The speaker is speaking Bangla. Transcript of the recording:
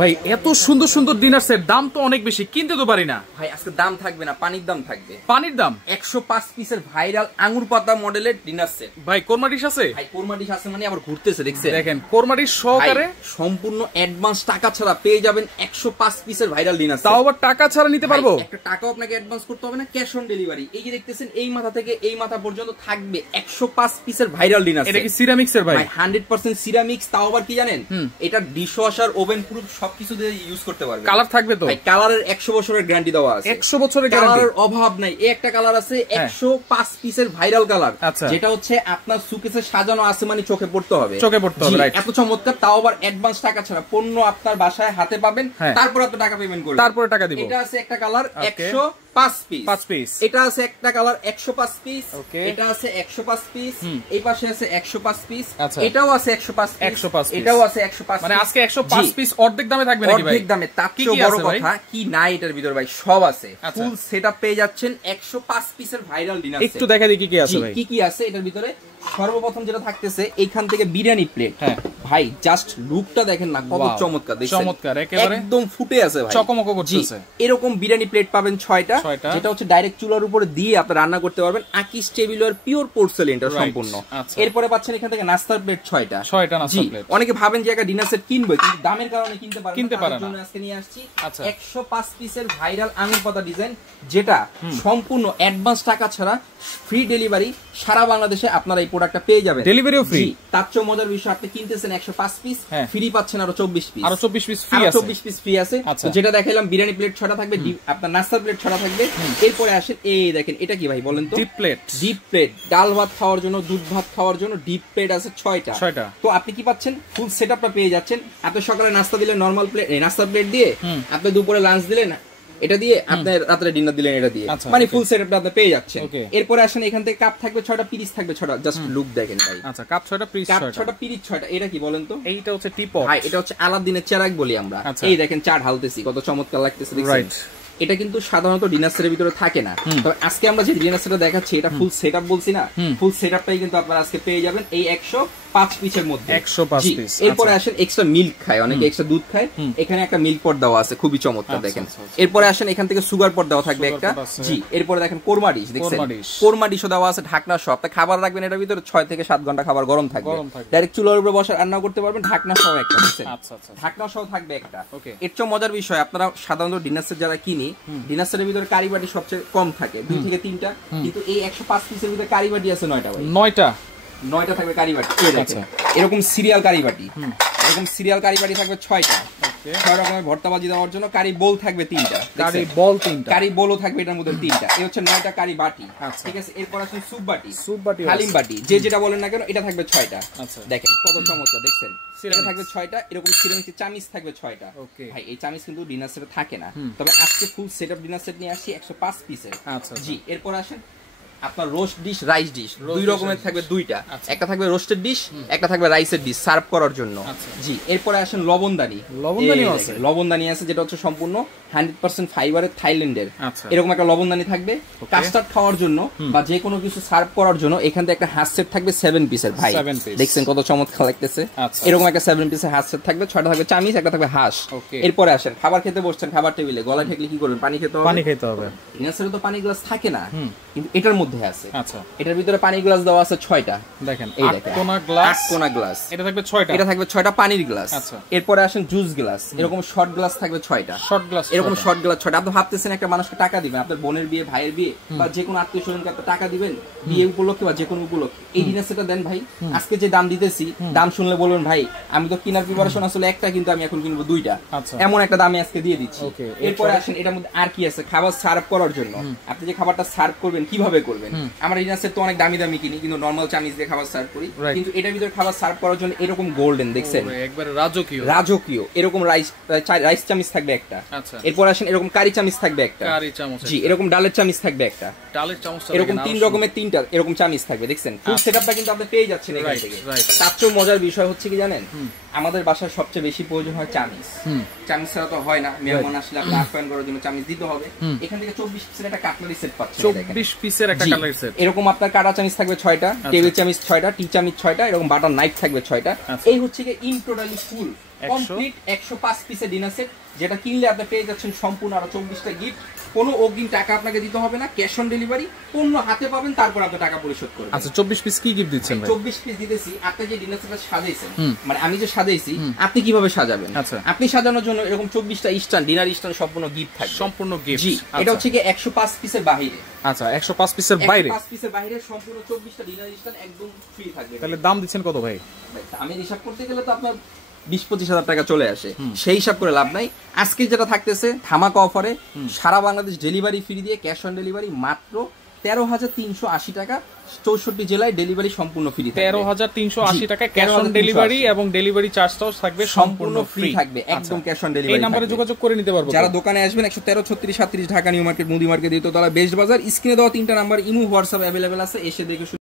ভাই এত সুন্দর সুন্দর ডিনার সেট, দাম তো অনেক বেশি, কিনতে তো পারি না ভাই। আজকে দাম থাকবে না, পানির দাম থাকবে। পানির দাম 105 পিসের ভাইরাল আঙ্গুর পাতা মডেলের ডিনার সেট। ভাই কোরমা ডিশ আছে? ভাই কোরমা ডিশ আছে মানে আবার ঘুরতেছে, দেখছেন? দেখেন কোরমা ডিশ সহকারে সম্পূর্ণ অ্যাডভান্স টাকা ছাড়া পেয়ে যাবেন 105 পিসের ভাইরাল ডিনার সেট। তাও আবার টাকা ছাড়া নিতে পারবো? একটা টাকাও আপনাকে অ্যাডভান্স করতে হবে না, ক্যাশ অন ডেলিভারি। এই যে দেখতেছেন এই মাথা থেকে এই মাথা পর্যন্ত থাকবে 105 পিসের ভাইরাল ডিনার সেট। এটা কি সিরামিক্স এর? ভাই 100% সিরামিক্স। তাও আবার কি জানেন, এটা ডিশওয়াশার, ওভেন প্রুফ সবকিছু দিয়ে ইউজ করতে পারবেন। কালার থাকবে তো? ভাই কালারের 100 বছরের গ্যারান্টি দেওয়া আছে। 100 বছরের গ্যারান্টি, কালারের অভাব নাই। এই একটা কালার আছে 105 পিসের ভাইরাল কালার, যেটা হচ্ছে আপনার সুকেসে সাজানো আছে মানে চোখে পড়তে হবে, চোখে পড়তে হবে। রাইট, এত চমৎকার। তাও আবার অ্যাডভান্স টাকা ছাড়া পণ্য আপনার বাসায় হাতে পাবেন, তারপর আপনি টাকা পেমেন্ট করবেন, তারপরে টাকা দিব। এটা আছে একটা কালার 105 পিস, 5 পিস। এটা আছে একটা কালার 105 পিস, এটা আছে 105 পিস, এই পাশে আছে 105 পিস, এটাও আছে 105 পিস, এটাও আছে 105। মানে আজকে 105 পিস অর্ধেক দামে থাকবে নাকি ভাই? অর্ধেক দামে। তার চেয়ে বড় কথা কি নাই এটার ভিতর ভাই, সব আছে। ফুল সেটআপ পেয়ে যাচ্ছেন 105 পিসের ভাইরাল ডিনার সেট। একটু দেখা দিই কি কি আছে ভাই। কি কি আছে এটার ভিতরে? সর্বপ্রথম যেটা থাকতেছে এইখান থেকে বিরিয়ানি প্লেট। ভাই জাস্ট লুকটা দেখেন না, কত চমৎকার। দেখছেন? চমৎকার, একেবারে একদম ফুটে আছে ভাই, চকমক করতেছে। এরকম বিরিয়ানি প্লেট পাবেন 6টা, যেটা হচ্ছে ডাইরেক্ট চুলার উপরে দিয়ে আপনি রান্না করতে পারবেন। আকিস টেবিলের পিওর পোর্সেলিন এটা সম্পূর্ণ। এরপরে পাচ্ছেন এখান থেকে নাস্তার প্লেট 6টা। নাস্তার প্লেট। অনেকে ভাবেন যে একটা ডিনার সেট কিনবো কিন্তু দামের কারণে কিনতে পারেন না। আজকে নিয়ে আসছি 105 পিসের ভাইরাল আঙ্গুর পাতা ডিজাইন, যেটা সম্পূর্ণ অ্যাডভান্স টাকা ছাড়া ফ্রি ডেলিভারি সারা বাংলাদেশে আপনারা এই প্রোডাক্টটা পেয়ে যাবেন। ডেলিভারিও ফ্রি। তার চেয়ে মজার বিষয়, আপনি কিনতেছেন 105 পিস, ফ্রি পাচ্ছেন আরো 24 পিস। আরো 24 পিস ফ্রি আছে। 24 পিস ফ্রি আছে। যেটা দেখাইলাম বিরিয়ানি প্লেট 6টা থাকবে, আপনার নাস্তার প্লেট 6টা থাকবে। এরপরে আসেন এই দেখেন, এটা কি ভাই বলেন তো? Deep plate. ডিপ প্লেট, ডাল ভাত খাওয়ার জন্য, দুধ ভাত খাওয়ার জন্য ডিপ প্লেট আছে 6টা। তো আপনি কি পাচ্ছেন? ফুল সেটআপটা পেয়ে যাচ্ছেন। আপনি সকালে নাস্তা দিলেন নরমাল প্লেট, নাস্তার প্লেট দিয়ে, আপনি দুপুরে লাঞ্চ দিলেন এটা দিয়ে, আপনি রাতে ডিনার দিলেন এটা দিয়ে, মানে ফুল সেটআপটা আপনি পেয়ে যাচ্ছেন। এরপরে আসেন এখান থেকে কাপ থাকবে 6টা, পিরিচ থাকবে 6টা। জাস্ট লুক দেখেন ভাই। আচ্ছা, কাপ 6টা, পিরিচ 6টা, পিরিচ 6টা। এটা কি বলেন তো? এইটা হচ্ছে টিপট। ভাই এটা হচ্ছে আলাদিনের চেরাগ বলি আমরা। এই দেখেন চা ঢালতেছি, কত চমৎকার লাগতেছে, দেখছেন? এটা কিন্তু সাধারণত ডিনার সেটের ভিতরে থাকে না। তবে আজকে আমরা যে ডিনার সেটটা দেখাচ্ছি এটা ফুল সেটআপ বলছি না, ফুল সেটআপটাই কিন্তু আপনারা আজকে পেয়ে যাবেন এই 105 পিসের মধ্যে। 105 পিস। এরপরে আসেন এক্সট্রা মিল্ক খায়, অনেকে এক্সট্রা দুধ খায়, এখানে একটা মিল্ক পট দেওয়া আছে, খুবই চমৎকার দেখেন। এরপরে আসেন এখান থেকে সুগার পট দেওয়া থাকবে একটা। এরপরে দেখেন কোরমা ডিশ, দেখছেন? কোরমা ডিশও দেওয়া আছে, ঢাকনা সহ। আপনি খাবার রাখবেন এটার ভিতরে 6 থেকে 7 ঘন্টা খাবার গরম থাকবে, ডাইরেক্ট চুলার উপরে বসে রান্না করতে পারবেন। ঢাকনা সহ একটা, দেখছেন? ঢাকনা সহ থাকবে একটা। এর চেয়ে মজার বিষয়, আপনারা সাধারণত ডিনার সেট যারা কিনি, ডিনার সেটের ভিতরে কারি বাটি সবচেয়ে কম থাকে, 2 থেকে 3টা, কিন্তু এই 105 পিসের ভিতরে কারি বাটি আছে 9টা ভাই। 9টা থাকবে কারি বাটি। এরকম সিরিয়াল কারি বাটি, এরকম সিরিয়াল কারি বাটি থাকবে 6টা। 6 রকমের ভর্তাবাজি দেওয়ার জন্য কারি বোল থাকবে 3টা, কারি বোলও থাকবে এটার মধ্যে 3টা। এই হচ্ছে 9টা কারি বাটি, ঠিক আছে? এরপর আসলে স্যুপ বাটি, হালিম বাটি, যে যেটা বলেন না কেন, এটা থাকবে 6টা। দেখেন কত চমৎকার, দেখছেন? এটা থাকবে 6টা। এরকম সিরামিক চামিচ থাকবে 6টা। ভাই এই চামিচ কিন্তু ডিনার সেটে থাকে না, তবে আজকে ফুল সেটআপ ডিনার সেট নিয়ে আসছি 105 পিসের। জি, এরপর আসেন আপনার রোস্ট ডিশ, রাইস ডিশ, 2 রকমের থাকবে 2টা। একটা থাকবে রোস্টেড ডিশ, একটা থাকবে রাইসের ডিশ সার্ভ করার জন্য। জি, এরপরে আসেন লবণদানি। লবণদানি আছে, যেটা হচ্ছে সম্পূর্ণ 100% ফাইবারের, থাইল্যান্ডের। এরকম একটা লবণদানি থাকবে কাস্টার্ড খাওয়ার জন্য বা যে কোনো কিছু সার্ভ করার জন্য। এখান থেকে একটা হাত সেট থাকবে 7 পিসের। ভাই দেখছেন কত চমৎকার লাগতেছে? এরকম একটা 7 পিসের হাত সেট থাকবে, 6টা থাকবে চামিচ, একটা থাকবে হাঁস। এরপরে আসেন খাবার খেতে বসছেন, খাবার টেবিলে গলায় ঠেকলে কি করবেন? পানি খেতে হবে। ডিনার সেটে তো পানি গ্লাস থাকে না, কিন্তু এটার মধ্যে আছে। এটার ভিতরে পানি গ্লাস দেওয়া আছে 6টা। দেখেন এই দেখেন 8 কোনা গ্লাস, এটা থাকবে 6টা, এটা থাকবে 6টা পানির গ্লাস। এরপরে আসেন জুস গ্লাস, এরকম শর্ট গ্লাস থাকবে 6টা, এরকম শর্ট গ্লাস 6টা। আপনি ভাবতেছেন একটা মানুষকে টাকা দিবেন, আপনার বোনের বিয়ে, ভাইয়ের বিয়ে, বা যে কোনো আত্মীয় স্বজনকে আপনি টাকা দিবেন বিয়ে উপলক্ষে বা যে কোনো উপলক্ষে, এই ডিনার সেটটা দেন ভাই। আজকে যে দাম দিতেছি, দাম শুনলে বলবেন ভাই আমি তো কিনার প্রিপারেশন আসলে একটা, কিন্তু আমি এখন কিনবো 2টা, এমন একটা দামে আজকে দিয়ে দিচ্ছি। এরপরে আসেন এটার মধ্যে আর কি আছে? খাবার সার্ভ করার জন্য আপনি যে খাবারটা সার্ভ করবেন কিভাবে করবেন? আমরা ডিনার সেট তো অনেক দামি দামি কিনি, কিন্তু নরমাল চামিচ দিয়ে খাবার সার্ভ করি, কিন্তু এটার ভিতরে খাবার সার্ভ করার জন্য এরকম গোল্ডেন, দেখছেন? একবারে রাজকীয় এরকম রাইস চামিচ থাকবে একটা। এরপর আসেন এরকম কারি চামিচ থাকবে একটা। জি, এরকম ডালের চামিচ থাকবে একটা। এরকম 3 রকমের 3টা এরকম চামিচ থাকবে, দেখছেন? ফুল সেটআপটা কিন্তু আপনি পেয়ে যাচ্ছেন এখান থেকে। তার চেয়ে মজার বিষয় হচ্ছে কি জানেন, আমাদের বাসায় সবচেয়ে বেশি প্রয়োজন হয় চামিচ। চামিচ ছাড়া তো হয় না, মেহমান আসলে আপনি আপ্যায়ন করার জন্য চামিচ দিতে হবে। এখান থেকে 24 পিসের একটা কাটলারি সেট পাচ্ছেন। 24 পিসের একটা কাটলারি সেট। এরকম আপনার কাটা চামিচ থাকবে 6টা, টেবিল চামিচ 6টা, টি চামিচ 6টা, এরকম বাটার নাইফ থাকবে 6টা। এই হচ্ছে কি ইন টোটালি ফুল কমপ্লিট 105 পিসের ডিনার সেট, যেটা কিনলে আপনি পেয়ে যাচ্ছেন সম্পূর্ণ আরো 24টা গিফট। কোনো অগ্রিম টাকা আপনাকে দিতে হবে না, ক্যাশ অন ডেলিভারি, পণ্য হাতে পাবেন, তারপর আপনি টাকা পরিশোধ করবেন। আচ্ছা 24 পিস কি গিফট দিচ্ছেন ভাই? 24 পিস দিতেছি। আপনি যে ডিনার সেটটা সাজাইছেন, মানে আমি যে সাজাইছি, আপনি কিভাবে সাজাবেন? আচ্ছা, আপনি সাজানোর জন্য এরকম 24টা স্ট্যান্ড, ডিনার স্ট্যান্ড সম্পূর্ণ গিফট থাকবে, সম্পূর্ণ গিফট। জি, এটা হচ্ছে কি 105 পিসের বাইরে। আচ্ছা 105 পিসের বাইরে, 105 পিসের বাইরে সম্পূর্ণ 24টা ডিনার স্ট্যান্ড একদম ফ্রি থাকবে। তাহলে দাম দিচ্ছেন কত ভাই? আমি হিসাব করতে গেলে তো আপনার 20-25 হাজার টাকা চলে আসে, সেই হিসাব করে লাভ নাই। আজকে যেটা থাকতেছে ধামাকা অফারে, সারা বাংলাদেশ ডেলিভারি ফ্রি দিয়ে ক্যাশ অন ডেলিভারি মাত্র 13,380 টাকা, 64 জেলায় ডেলিভারি সম্পূর্ণ ফ্রি। 13,380 টাকা ক্যাশ অন ডেলিভারি, এবং ডেলিভারি চার্জটাও থাকবে সম্পূর্ণ ফ্রি থাকবে, একদম ক্যাশ অন ডেলিভারি। এই নম্বরে যোগাযোগ করে নিতে পারবো যারা দোকানে আসবেন। 113 36 37 ঢাকা নিউ মার্কেট, মুদি মার্কেট, দ্বিতীয় তলা, বেস্ট বাজার। স্ক্রিনে দেওয়া 3টা নাম্বার ইমো হোয়াটসঅ্যাপ অ্যাভেলেবেল আছে, এসে দেখে